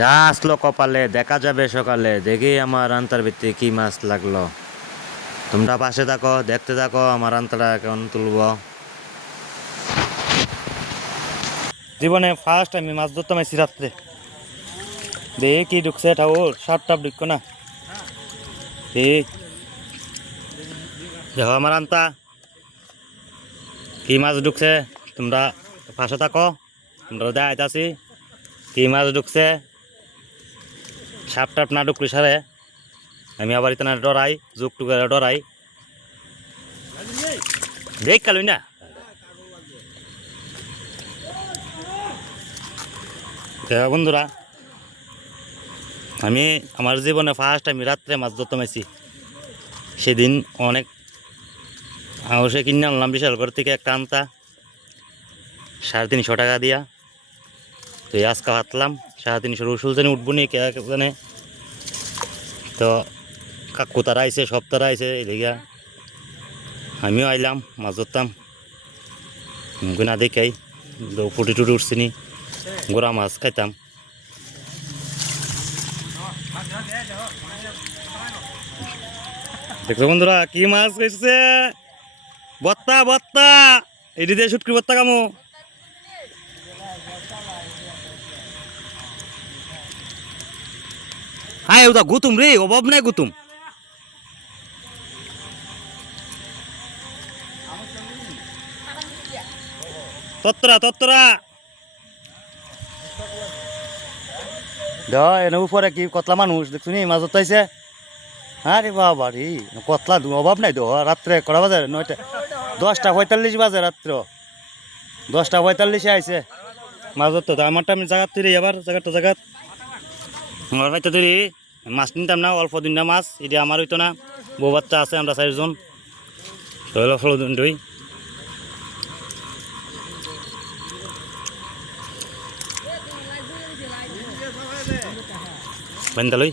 যা আসলো কপালে দেখা যাবে সকালে। দেখি আমার আন্তার ভিত্তি কি মাছ লাগলো। তোমরা পাশে থাকো, দেখতে থাকো আমার আন্তারা কেমন তুলবো। জীবনে ফার্স্ট আমি মাছ ধরতে পারছি রাত্রে। দেখি কি ঢুকছে ঠাকুর, সাপ টাপ ঢুকো না। দেখো আমার আন্তা কি মাছ ঢুকছে। তোমরা পাশে থাকো, তোমরা দেখাইতাছি কি মাছ ঢুকছে। সাপ টাপ না ঢুকলি সারে আমি আবার ইতনা ডরাই, যুগ টুকে ডরাই। দেখ কালুই না বন্ধুরা, আমি আমার জীবনে ফার্স্ট আমি রাত্রে মাছ ধরতে পারছি। সেদিন অনেক হাউসে কিনে আনলাম বিশাল ঘর থেকে একটা আনতা 350 টাকা দিয়া। তো আজকে হাতলাম 350 রসুল জানি উঠবো নি কে জানে। তো কাকু তারা আইসে, সব তারা আইসে, এই লেগা আমিও আইলাম মাছ ধরতাম। না দেখাই পুটি টুটি উঠছি নি, গোড়া মাছ খাইতাম। দেখছো বন্ধুরা কি মাছ খাইছে, বত্তা বত্তা, এটি দিয়ে শুটকি বত্তা কামো। হ্যাঁ ওটা গুতুম রে, অভাব নাই গুতুম। তত্তরা তত্তরা এনে উপরে কি কতলা মানুষ দেখছো নি মাছ ধরতে। আরে বাবা রে, কতলা অভাব নাই তো। রাত্রে কটা বাজে? 9টা 10টা 45 বাজে, রাত্র 10টা 45 আইসে মাছ ধরতে। তো আমারটা আমি জায়গার তৈরি, আবার জায়গাটা আমার ভাইতে তৈরি মাছ নিতাম না, অল্প দিনটা মাছ এটি আমার হইতো না। বউ বাচ্চা আছে, আমরা 4 জন, হইলো 16 দিন ধরি। বান্দালই